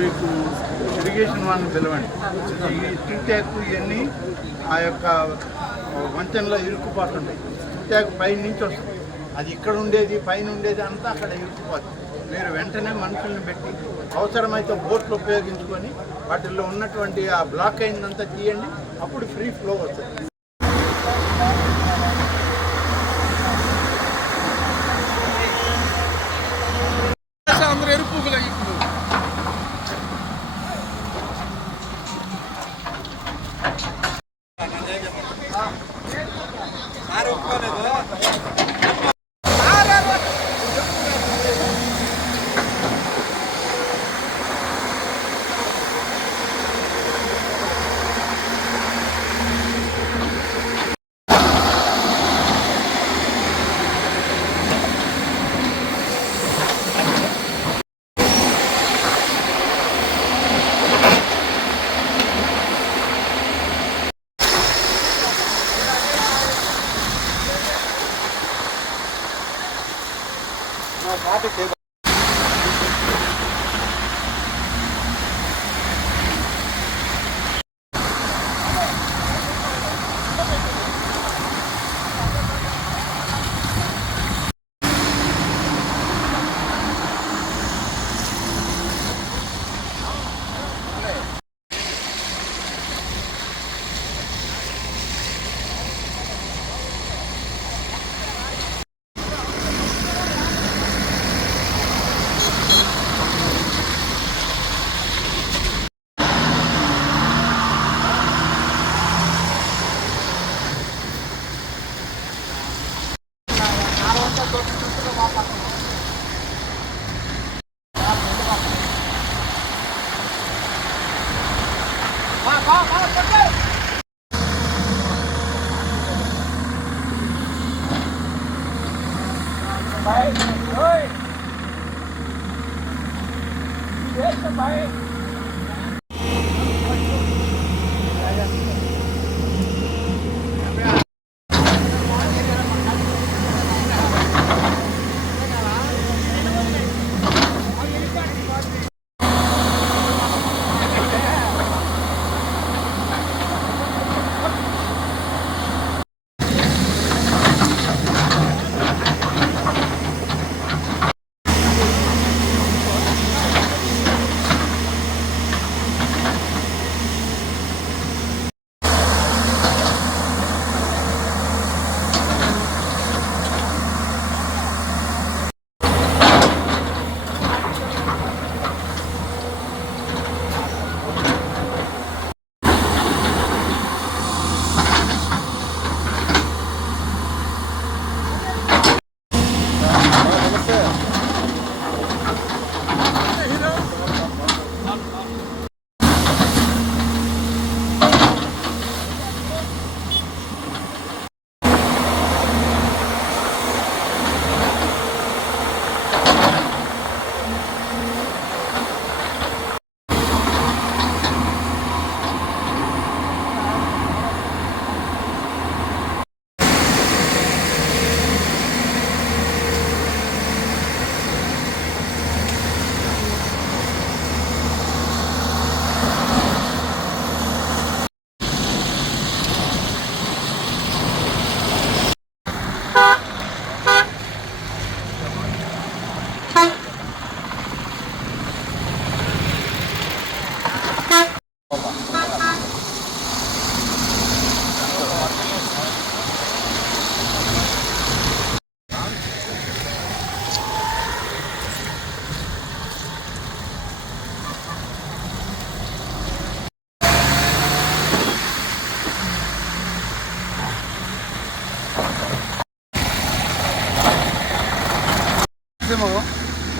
మీకు ఇరిగేషన్ వాళ్ళని పిలవండి ఈ టీటాక్ ఇవన్నీ ఆ యొక్క వంతెనలో ఇరుక్కుపోతుంటాయి. టీటాక్ పైన నుంచి వస్తుంది అది ఇక్కడ ఉండేది పైన ఉండేది అంతా అక్కడ ఇరుక్కుపోతుంది. మీరు వెంటనే మనుషుల్ని పెట్టి అవసరమైతే బోట్లు ఉపయోగించుకొని వాటిల్లో ఉన్నటువంటి ఆ బ్లాక్ అయిందంతా తీయండి. అప్పుడు ఫ్రీ ఫ్లో వస్తుంది. 나도 개발 Bye.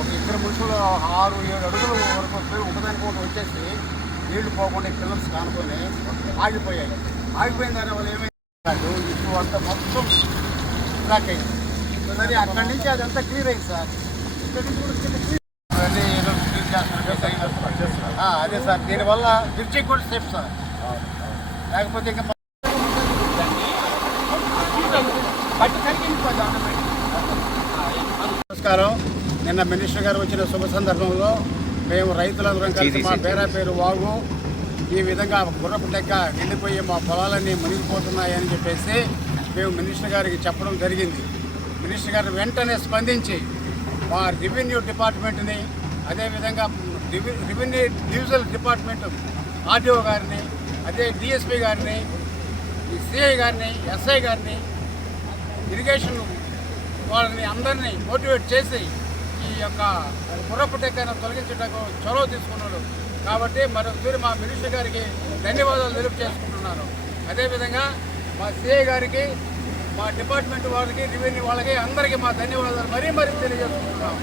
ఒక ఇద్దరు మనుషులు ఆరు ఏడు అడుగుల వరకు వస్తే ఒకదానికి ఒకటి వచ్చేసి నీళ్ళు పోకుండా ఈ పిల్లర్స్ కానుకొని ఆగిపోయాయి. ఆగిపోయిన దాని వల్ల ఏమైంది? ఇప్పుడు అంతా మొత్తం బ్లాక్ అయింది. సరే అక్కడి నుంచి అదంతా క్లియర్ అయింది సార్. ఇక్కడి నుంచి కూడా అదే సార్. దీనివల్ల బ్రిడ్జి కూడా సేఫ్ సార్. లేకపోతే ఇంకా నమస్కారం. నిన్న మినిస్టర్ గారు వచ్చిన శుభ సందర్భంలో మేము రైతులందరం కలిసి మా పేరా పేరు వాగు ఈ విధంగా గుర్రపు డెక్క నిండిపోయి మా పొలాలన్నీ మునిగిపోతున్నాయని చెప్పేసి మేము మినిస్టర్ గారికి చెప్పడం జరిగింది. మినిస్టర్ గారు వెంటనే స్పందించి మా రెవెన్యూ డిపార్ట్మెంట్ని అదేవిధంగా రెవె- రెవెన్యూ డివిజనల్ డిపార్ట్మెంట్ ఆర్డీఓ గారిని అదే డిఎస్పీ గారిని సిఐ గారిని ఎస్ఐ గారిని ఇరిగేషన్ వాళ్ళని అందరినీ మోటివేట్ చేసి ఈ యొక్క గుర్రపు తొలగించటకు చొరవ తీసుకున్నాడు. కాబట్టి మరొకసారి మా మినిస్టర్ గారికి ధన్యవాదాలు తెలుపు చేసుకుంటున్నాను అదేవిధంగా మా సిఐ గారికి మా డిపార్ట్మెంట్ వాళ్ళకి రెవెన్యూ వాళ్ళకి అందరికీ మా ధన్యవాదాలు మరీ మరీ తెలియజేసుకుంటున్నాం.